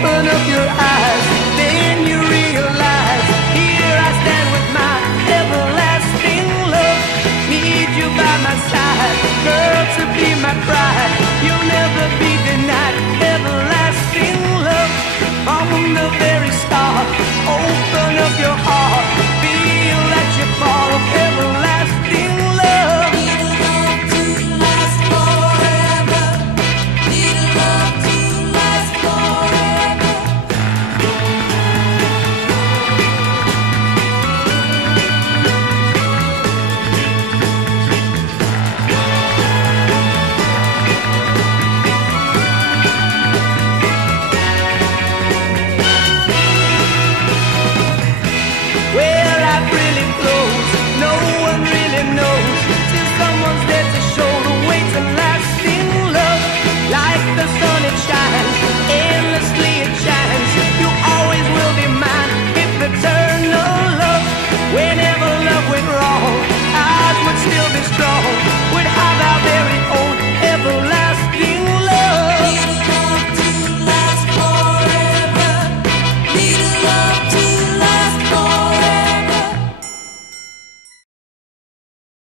open up your eyes, then you realize, here I stand with my everlasting love. Need you by my side, girl, to be my bride.